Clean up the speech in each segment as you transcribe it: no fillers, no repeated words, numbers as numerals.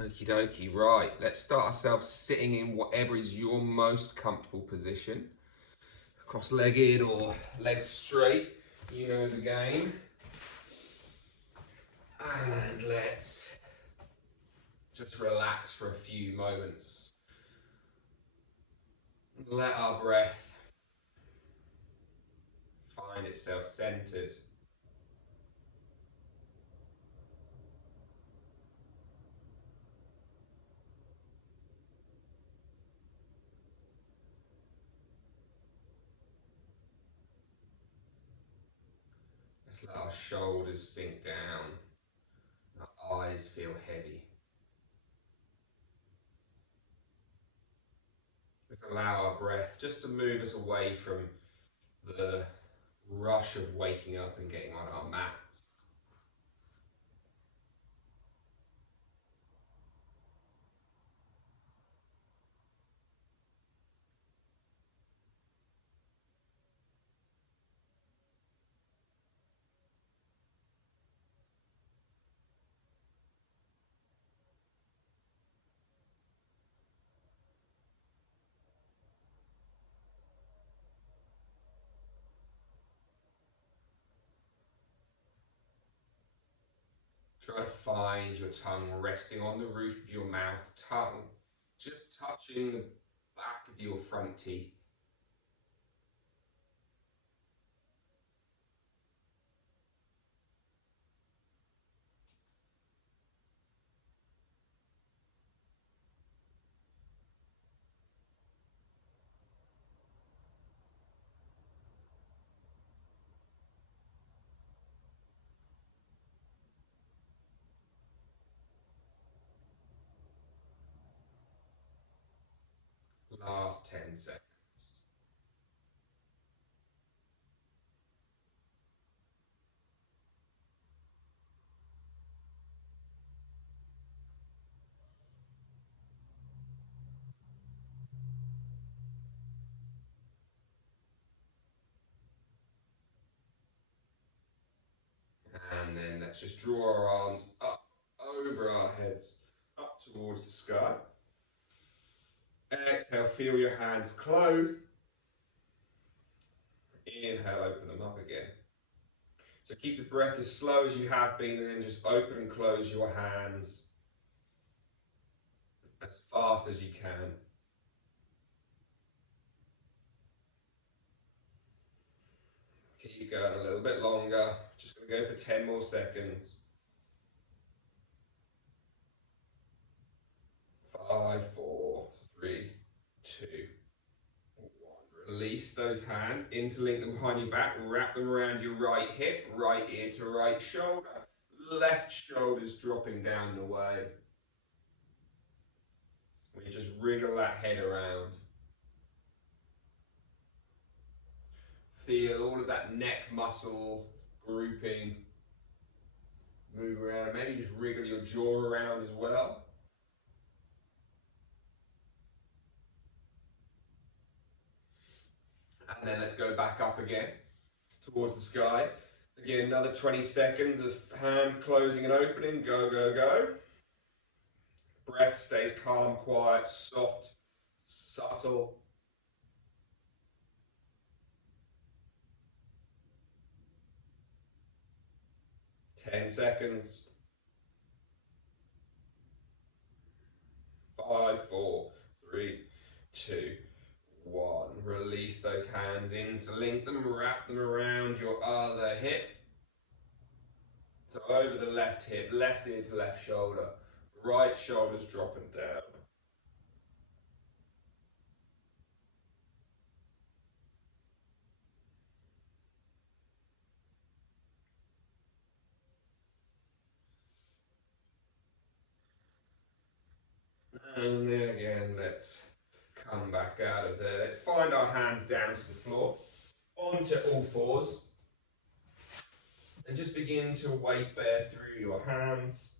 Okie dokie, right. Let's start ourselves sitting in whatever is your most comfortable position. Cross-legged or legs straight, you know the game. And let's just relax for a few moments. Let our breath find itself centered. Let's let our shoulders sink down. Our eyes feel heavy. Let's allow our breath just to move us away from the rush of waking up and getting on our mats. Try to find your tongue resting on the roof of your mouth, tongue just touching the back of your front teeth. Last 10 seconds. And then let's just draw our arms up over our heads, up towards the sky. Exhale, feel your hands close. Inhale, open them up again. So keep the breath as slow as you have been, and then just open and close your hands as fast as you can. Keep going a little bit longer. Just going to go for 10 more seconds. 5, 4, 3, 2, 1. Release those hands, interlink them behind your back, wrap them around your right hip, right ear to right shoulder. Left shoulder's dropping down and away. We just wriggle that head around. Feel all of that neck muscle grouping. Move around, maybe just wriggle your jaw around as well. And then let's go back up again towards the sky. Again, another 20 seconds of hand closing and opening. Go, go, go. Breath stays calm, quiet, soft, subtle. 10 seconds. 5, 4, 3, 2, 1. Release those hands, interlink them, wrap them around your other hip. So over the left hip, left ear to left shoulder, right shoulder's dropping down. And then again, let's come back out of there. Let's find our hands down to the floor, onto all fours. And just begin to weight bear through your hands.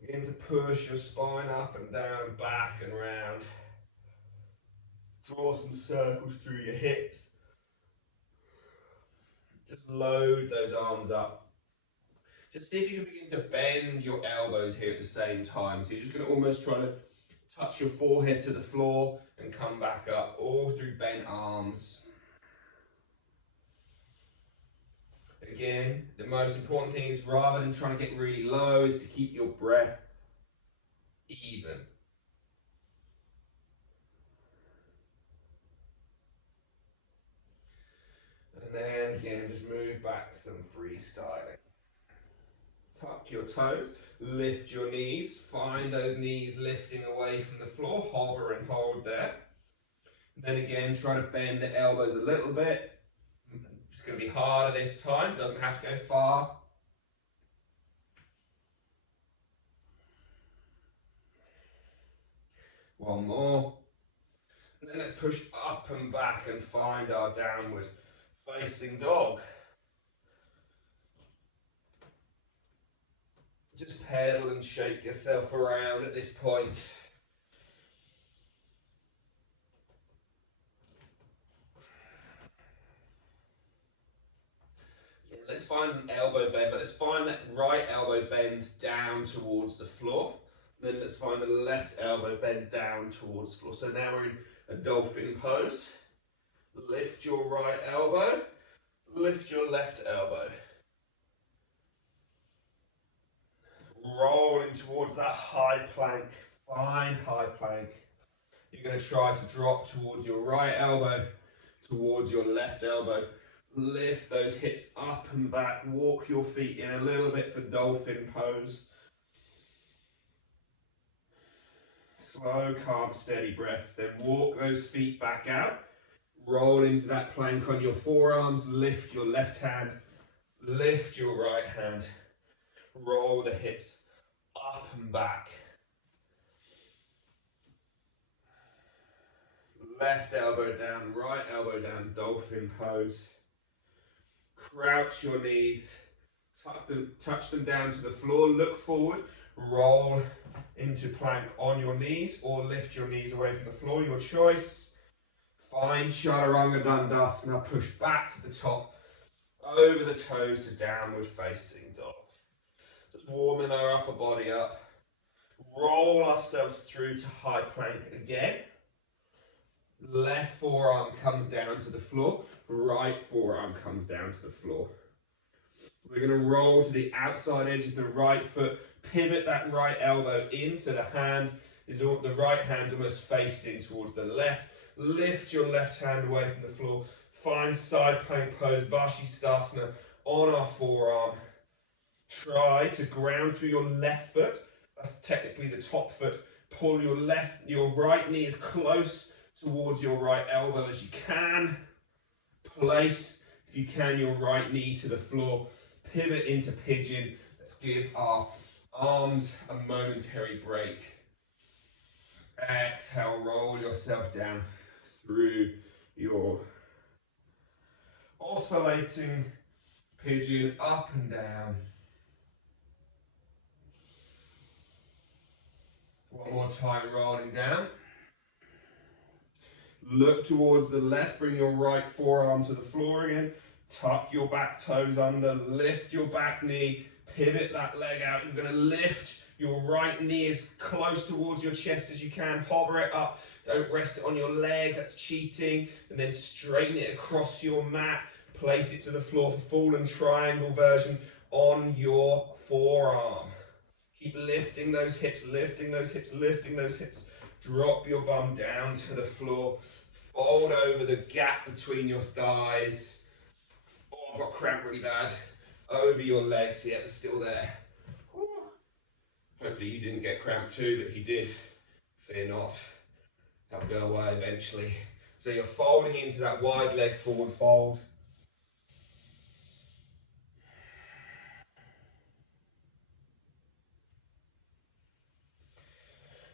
Begin to push your spine up and down, back and round. Draw some circles through your hips. Just load those arms up. Just see if you can begin to bend your elbows here at the same time. So you're just going to almost try to touch your forehead to the floor and come back up, all through bent arms. Again, the most important thing is, rather than trying to get really low, is to keep your breath even. And then again, just move back to some freestyling. Tuck your toes, lift your knees, find those knees lifting away from the floor, hover and hold there. Then again, try to bend the elbows a little bit. It's going to be harder this time, doesn't have to go far. One more. And then let's push up and back and find our downward facing dog. Just pedal and shake yourself around at this point. Yeah, let's find an elbow bend, but let's find that right elbow bend down towards the floor. Then let's find the left elbow bend down towards the floor. So now we're in a dolphin pose. Lift your right elbow, lift your left elbow. Rolling towards that high plank, find high plank. You're going to try to drop towards your right elbow, towards your left elbow. Lift those hips up and back, walk your feet in a little bit for dolphin pose. Slow, calm, steady breaths. Then walk those feet back out. Roll into that plank on your forearms. Lift your left hand. Lift your right hand. Roll the hips up and back. Left elbow down, right elbow down, dolphin pose. Crouch your knees. Touch them down to the floor. Look forward. Roll into plank on your knees or lift your knees away from the floor, your choice. Find Chaturanga Dandasana, push back to the top, over the toes to downward facing dog. Just warming our upper body up. Roll ourselves through to high plank again. Left forearm comes down to the floor, right forearm comes down to the floor. We're going to roll to the outside edge of the right foot, pivot that right elbow in so the right hand's almost facing towards the left. Lift your left hand away from the floor. Find side plank pose, Vashisthasana on our forearm. Try to ground through your left foot. That's technically the top foot. Pull your right knee as close towards your right elbow as you can. Place, if you can, your right knee to the floor. Pivot into pigeon. Let's give our arms a momentary break. Exhale, roll yourself down through your oscillating pigeon, up and down. One more time, rolling down. Look towards the left, bring your right forearm to the floor again. Tuck your back toes under, lift your back knee, pivot that leg out. You're going to lift your right knee as close towards your chest as you can. Hover it up. Don't rest it on your leg, that's cheating. And then straighten it across your mat. Place it to the floor for fallen triangle version on your forearm. Keep lifting those hips, lifting those hips, lifting those hips. Drop your bum down to the floor. Fold over the gap between your thighs. Oh, I've got cramp really bad. Over your legs, yeah, it's still there. Whew. Hopefully you didn't get cramp too, but if you did, fear not. That'll go away eventually. So you're folding into that wide leg forward fold.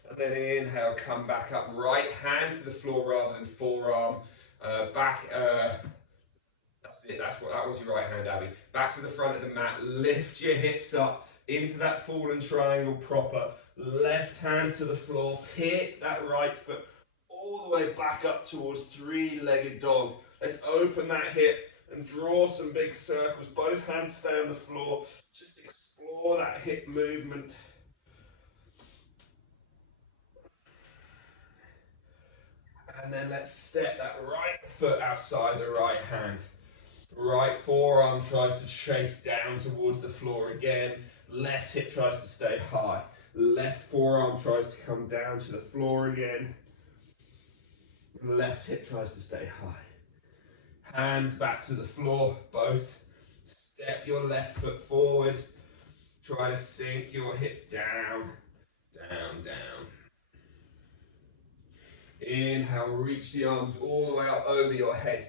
And then inhale, come back up. Right hand to the floor rather than forearm. Back. That's it. That was your right hand, Abby. Back to the front of the mat. Lift your hips up into that fallen triangle proper. Left hand to the floor. Pick that right foot all the way back up towards three-legged dog. Let's open that hip and draw some big circles. Both hands stay on the floor. Just expand for that hip movement. And then let's step that right foot outside the right hand. Right forearm tries to chase down towards the floor again. Left hip tries to stay high. Left forearm tries to come down to the floor again. Left hip tries to stay high. Hands back to the floor, both. Step your left foot forward. Try to sink your hips down, down, down. Inhale, reach the arms all the way up over your head.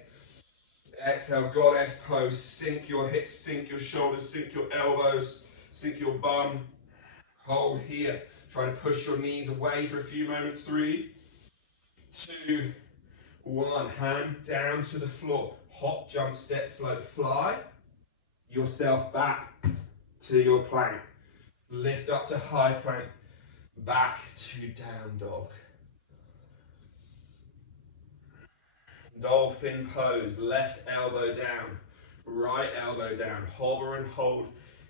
Exhale, goddess pose. Sink your hips, sink your shoulders, sink your elbows, sink your bum. Hold here. Try to push your knees away for a few moments. 3, 2, 1. Hands down to the floor. Hop, jump, step, float, fly yourself back to your plank. Lift up to high plank. Back to down dog. Dolphin pose. Left elbow down. Right elbow down. Hover and hold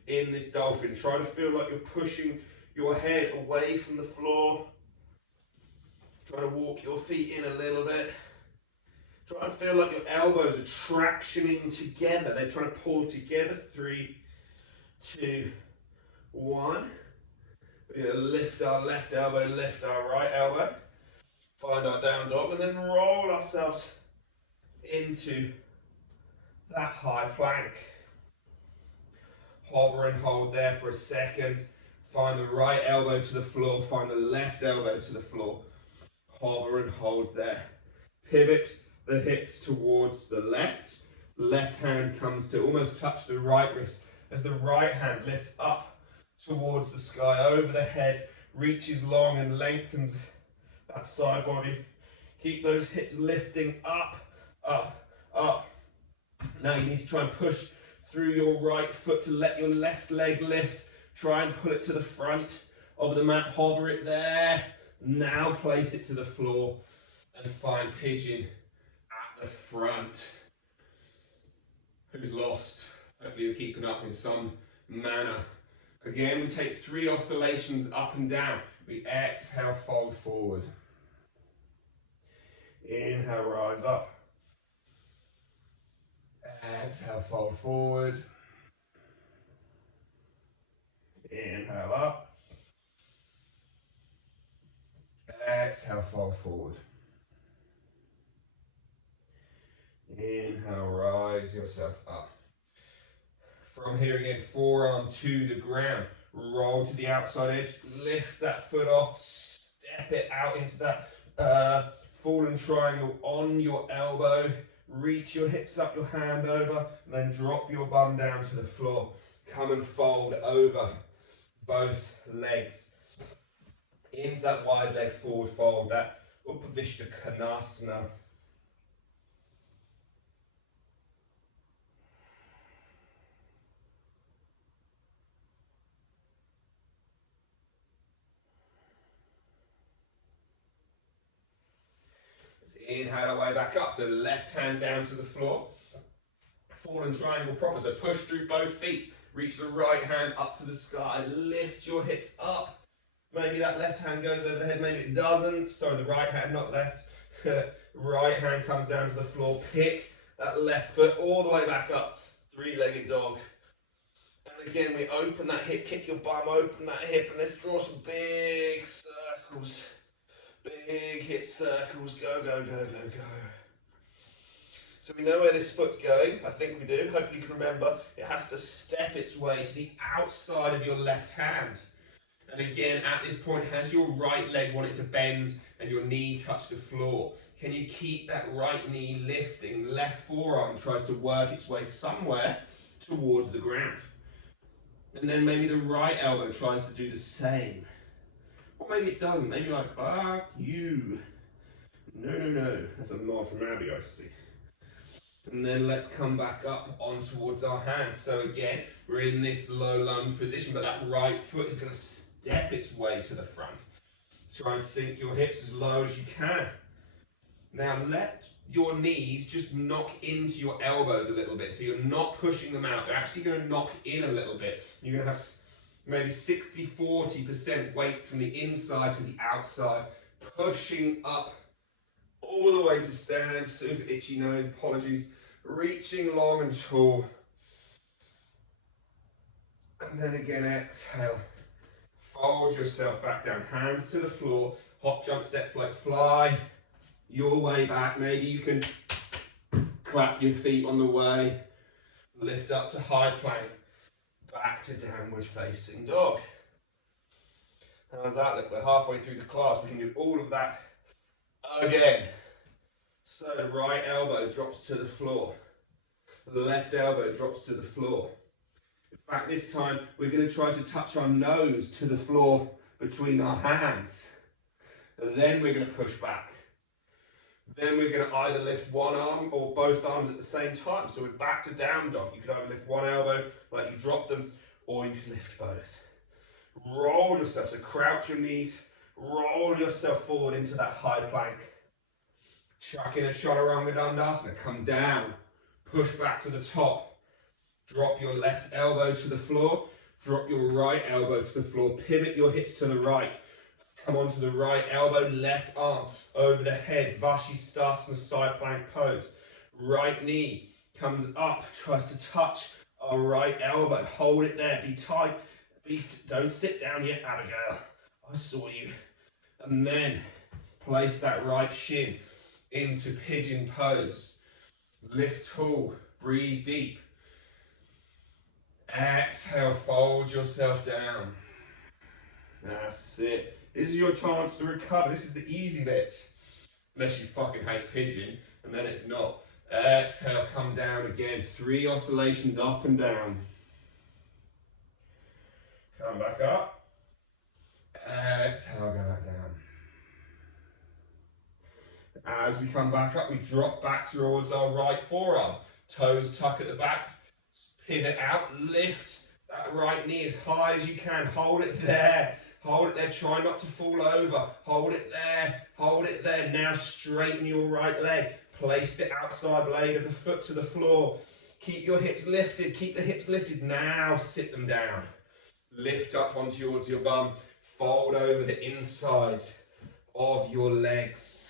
in this dolphin. Try to feel like you're pushing your head away from the floor. Try to walk your feet in a little bit. Try to feel like your elbows are tractioning together. They're trying to pull together. 3, 2, 1. We're going to lift our left elbow, lift our right elbow. Find our down dog and then roll ourselves into that high plank. Hover and hold there for a second. Find the right elbow to the floor. Find the left elbow to the floor. Hover and hold there. Pivot the hips towards the left. Left hand comes to almost touch the right wrist as the right hand lifts up towards the sky, over the head, reaches long and lengthens that side body. Keep those hips lifting up, up, up. Now you need to try and push through your right foot to let your left leg lift. Try and pull it to the front of the mat, hover it there. Now place it to the floor and find pigeon at the front. Who's lost? Hopefully you're keeping up in some manner. Again, we take 3 oscillations up and down. We exhale, fold forward. Inhale, rise up. Exhale, fold forward. Inhale up. Exhale, fold forward. Inhale, rise yourself up. From here again, forearm to the ground. Roll to the outside edge. Lift that foot off. Step it out into that fallen triangle on your elbow. Reach your hips up, your hand over. Then drop your bum down to the floor. Come and fold over both legs. Into that wide leg forward fold. That Upavishta Konasana. Inhale our way back up, so left hand down to the floor, fallen triangle proper, so push through both feet, reach the right hand up to the sky, lift your hips up, maybe that left hand goes over the head, maybe it doesn't, sorry the right hand not left, right hand comes down to the floor, pick that left foot all the way back up, 3-legged dog, and again we open that hip, kick your bum, open that hip and let's draw some big circles. Big hip circles, go, go, go, go, go. So we know where this foot's going, I think we do, hopefully you can remember, it has to step its way to the outside of your left hand. And again, at this point, has your right leg wanting to bend and your knee touch the floor? Can you keep that right knee lifting? Left forearm tries to work its way somewhere towards the ground. And then maybe the right elbow tries to do the same. Or maybe it doesn't. Maybe like, fuck you. No, no, no. That's a nod from Abby, I see. And then let's come back up on towards our hands. So again, we're in this low lunge position, but that right foot is going to step its way to the front. Try and sink your hips as low as you can. Now let your knees just knock into your elbows a little bit. So you're not pushing them out. They're actually going to knock in a little bit. You're going to have maybe 60-40% weight from the inside to the outside, pushing up all the way to stand. Super itchy nose, apologies. Reaching long and tall. And then again, exhale. Fold yourself back down, hands to the floor, hop, jump, step, float, fly your way back. Maybe you can clap your feet on the way, lift up to high plank, back to downward facing dog. How's that look? We're halfway through the class. We can do all of that again. So the right elbow drops to the floor, the left elbow drops to the floor. In fact, this time we're going to try to touch our nose to the floor between our hands. And then we're going to push back. Then we're going to either lift one arm or both arms at the same time. So we're back to down dog. You could either lift one elbow like you dropped them, or you can lift both. Roll yourself, so crouch your knees, roll yourself forward into that high plank. Chuck in a Chaturanga Dandasana, come down, push back to the top. Drop your left elbow to the floor, drop your right elbow to the floor, pivot your hips to the right. Come onto the right elbow, left arm over the head, Vashisthasana side plank pose. Right knee comes up, tries to touch our right elbow. Hold it there, be tight. Don't sit down yet, Abigail. I saw you. And then place that right shin into pigeon pose. Lift tall, breathe deep. Exhale, fold yourself down. That's it. This is your chance to recover. This is the easy bit. Unless you fucking hate pigeon, and then it's not. Exhale, come down again. 3 oscillations up and down. Come back up. Exhale, go back down. As we come back up, we drop back towards our right forearm. Toes tuck at the back. Pivot out. Lift that right knee as high as you can. Hold it there. Hold it there. Try not to fall over. Hold it there. Hold it there. Now straighten your right leg. Place the outside blade of the foot to the floor. Keep your hips lifted. Keep the hips lifted. Now sit them down. Lift up onto towards your bum. Fold over the insides of your legs.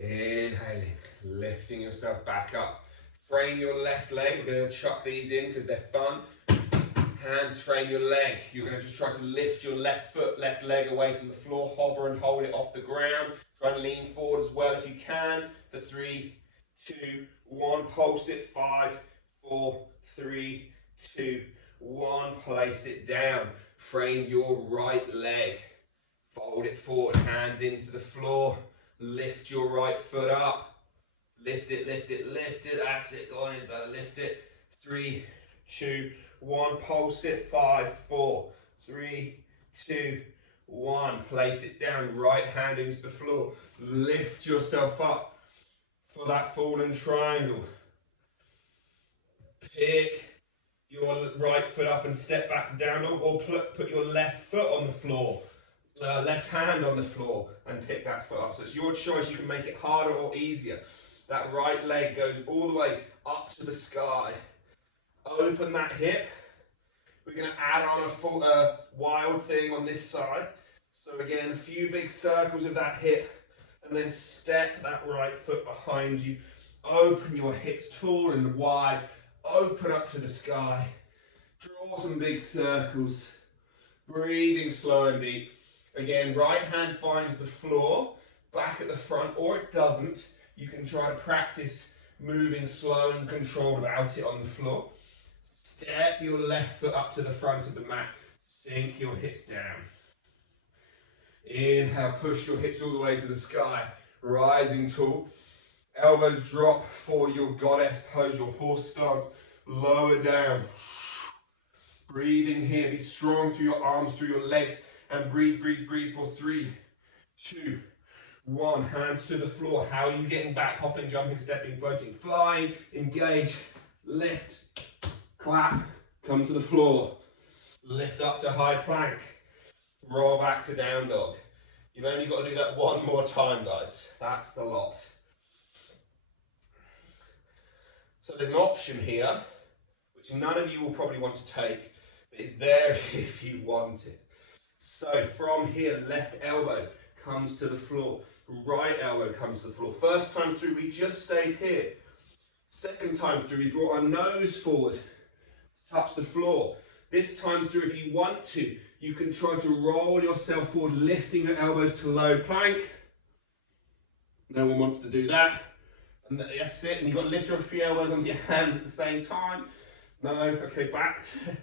Inhaling, lifting yourself back up. Frame your left leg. We're going to chuck these in because they're fun. Hands frame your leg. You're going to just try to lift your left foot, left leg away from the floor. Hover and hold it off the ground. Try and lean forward as well if you can. For 3, 2, 1. Pulse it. 5, 4, 3, 2, 1. Place it down. Frame your right leg. Fold it forward. Hands into the floor. Lift your right foot up. Lift it, lift it, lift it. That's it. Go on, Isabella. Lift it. 3, 2, 1. Pulse it. 5, 4, 3, 2, 1. Place it down. Right hand into the floor. Lift yourself up for that fallen triangle. Pick your right foot up and step back to down dog, or put your left foot on the floor. Left hand on the floor and pick that foot up. So it's your choice. You can make it harder or easier. That right leg goes all the way up to the sky. Open that hip. We're going to add on a full wild thing on this side. So again, a few big circles of that hip, and then step that right foot behind you. Open your hips tall and wide. Open up to the sky. Draw some big circles. Breathing slow and deep. Again, right hand finds the floor, back at the front, or it doesn't. You can try to practice moving slow and controlled without it on the floor. Step your left foot up to the front of the mat. Sink your hips down. Inhale, push your hips all the way to the sky. Rising tall. Elbows drop for your goddess pose, your horse stance. Lower down. Breathing here. Be strong through your arms, through your legs. And breathe, breathe, breathe for 3, 2, 1. Hands to the floor. How are you getting back? Hopping, jumping, stepping, floating, flying. Engage. Lift. Clap. Come to the floor. Lift up to high plank. Roll back to down dog. You've only got to do that one more time, guys. That's the lot. So there's an option here, which none of you will probably want to take, but it's there if you want it. So from here, left elbow comes to the floor, right elbow comes to the floor. First time through, we just stayed here. Second time through, we brought our nose forward to touch the floor. This time through, if you want to, you can try to roll yourself forward, lifting your elbows to low plank. No one wants to do that. And that's it, and you've got to lift your feet elbows onto your hands at the same time. No, okay, back to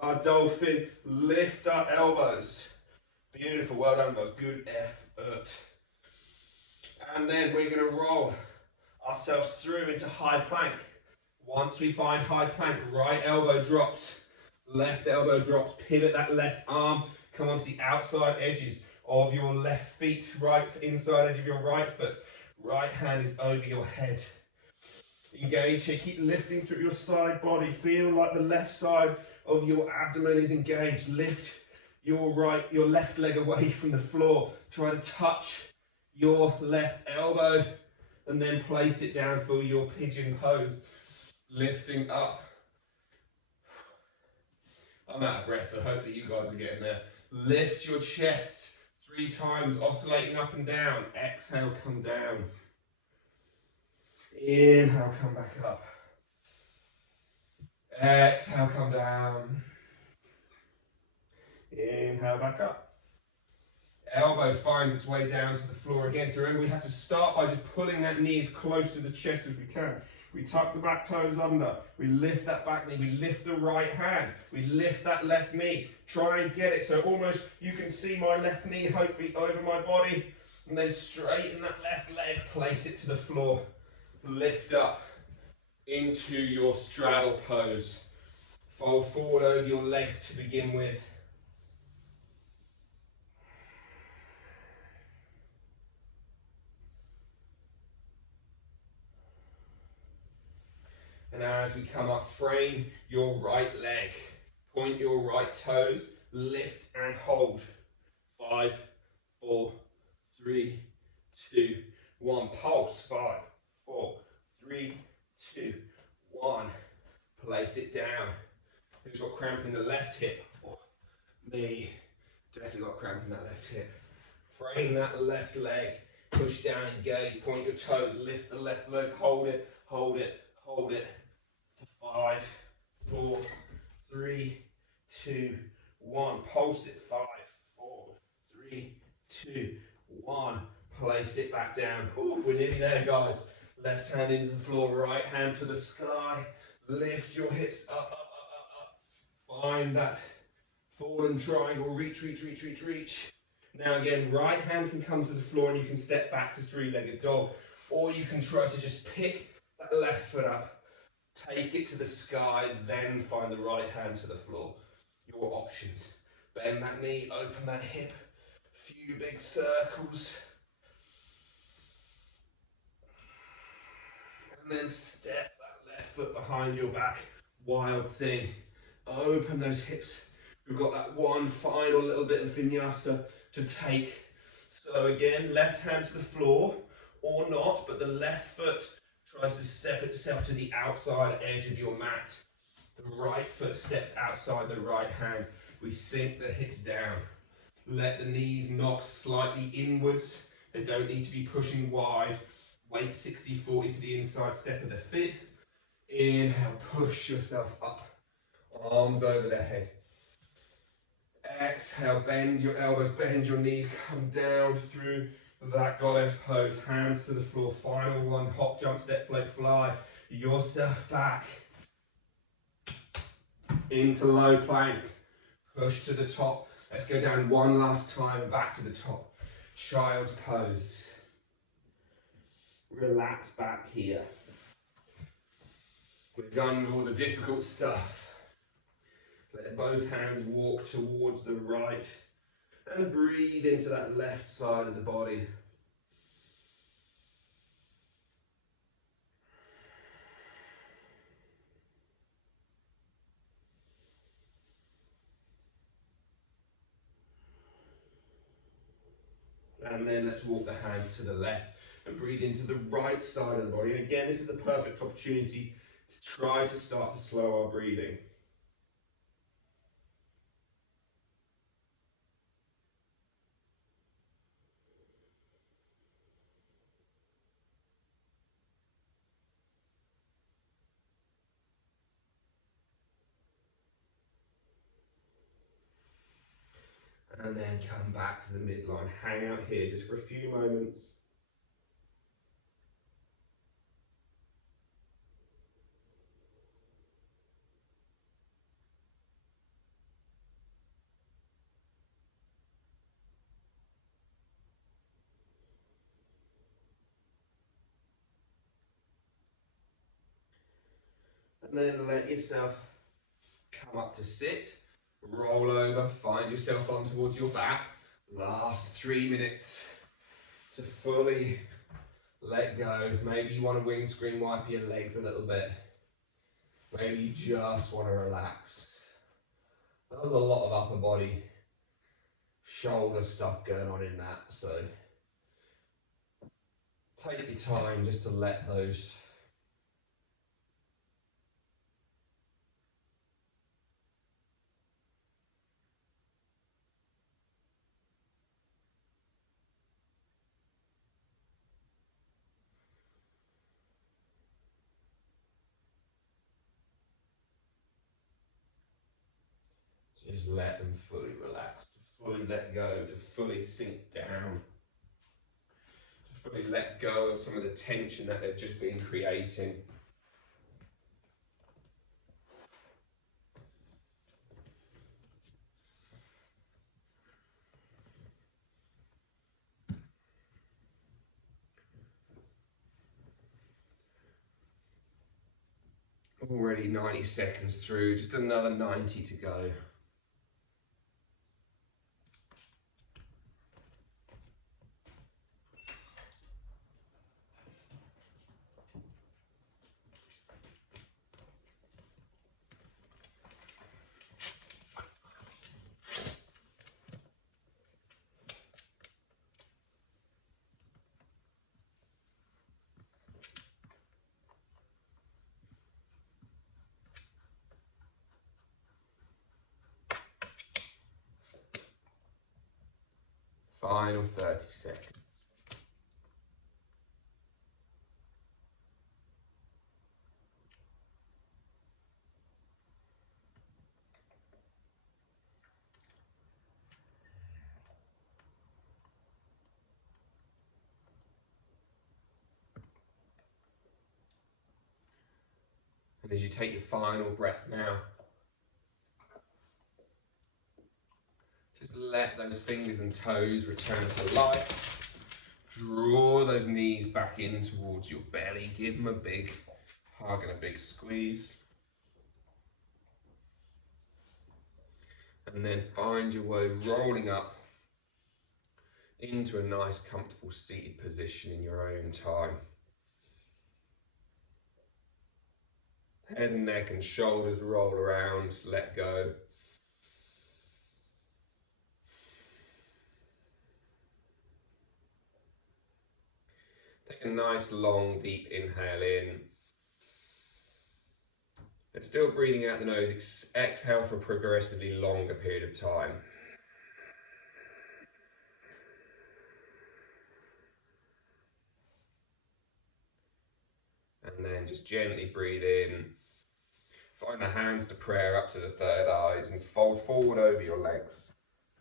our dolphin. Lift up elbows. Beautiful, well done guys, good effort. And then we're going to roll ourselves through into high plank. Once we find high plank, right elbow drops, left elbow drops, pivot that left arm, come onto the outside edges of your left feet, right inside edge of your right foot. Right hand is over your head. Engage here, keep lifting through your side body. Feel like the left side of your abdomen is engaged. Lift your left leg away from the floor. Try to touch your left elbow and then place it down for your pigeon pose. Lifting up. I'm out of breath, so hopefully you guys are getting there. Lift your chest 3 times, oscillating up and down. Exhale, come down. Inhale, come back up. Exhale, come down. Inhale, back up. Elbow finds its way down to the floor again. So remember, we have to start by just pulling that knee as close to the chest as we can. We tuck the back toes under. We lift that back knee. We lift the right hand. We lift that left knee. Try and get it so almost you can see my left knee hopefully over my body. And then straighten that left leg. Place it to the floor. Lift up into your straddle pose. Fold forward over your legs to begin with. And as we come up, frame your right leg. Point your right toes. Lift and hold. 5, 4, 3, 2, 1. Pulse. 5, 4, 3, 2, 1. Place it down. Who's got cramp in the left hip? Oh, me. Definitely got cramp in that left hip. Frame that left leg. Push down, engage. Point your toes. Lift the left leg. Hold it. Hold it. Hold it. 5, 4, 3, 2, 1. Pulse it. 5, 4, 3, 2, 1. Place it back down. Ooh, we're nearly there, guys. Left hand into the floor, right hand to the sky. Lift your hips up, up, up, up, up. Find that fallen triangle. Reach, reach, reach, reach, reach. Now again, right hand can come to the floor and you can step back to 3-legged dog. Or you can try to just pick that left foot up. Take it to the sky, then find the right hand to the floor. Your options. Bend that knee, open that hip. Few big circles. And then step that left foot behind your back. Wild thing. Open those hips. We've got that one final little bit of vinyasa to take. So again, left hand to the floor, or not, but the left foot tries to step itself to the outside edge of your mat. The right foot steps outside the right hand. We sink the hips down. Let the knees knock slightly inwards. They don't need to be pushing wide. Weight 60-40 to the inside step of the foot. Inhale, push yourself up. Arms over the head. Exhale, bend your elbows, bend your knees, come down through that goddess pose. Hands to the floor. Final one, hop, jump, step, float, fly. Yourself back. Into low plank. Push to the top. Let's go down one last time, back to the top. Child's pose. Relax back here. We've done all the difficult stuff. Let both hands walk towards the right and breathe into that left side of the body. And then let's walk the hands to the left and breathe into the right side of the body. And again, this is a perfect opportunity to try to start to slow our breathing. And then come back to the midline. Hang out here just for a few moments. And then let yourself come up to sit. Roll over, find yourself on towards your back. Last 3 minutes to fully let go. Maybe you want to windscreen wipe your legs a little bit. Maybe you just want to relax. There's a lot of upper body, shoulder stuff going on in that, so take your time just to let those just let them fully relax, to fully let go, to fully sink down, to fully let go of some of the tension that they've just been creating. Already 90 seconds through, just another 90 to go. Final 30 seconds. And as you take your final breath now, just let those fingers and toes return to life. Draw those knees back in towards your belly. Give them a big hug and a big squeeze. And then find your way rolling up into a nice comfortable seated position in your own time. Head and neck and shoulders roll around, let go. Take a nice long deep inhale in. And still breathing out the nose, exhale for a progressively longer period of time. And then just gently breathe in. Find the hands to prayer up to the third eyes and fold forward over your legs.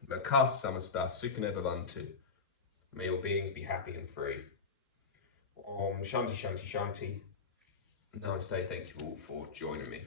Lokah Samasta Sukhana Bhavantu. May your beings be happy and free. Om Shanti Shanti Shanti. Namaste. Thank you all for joining me.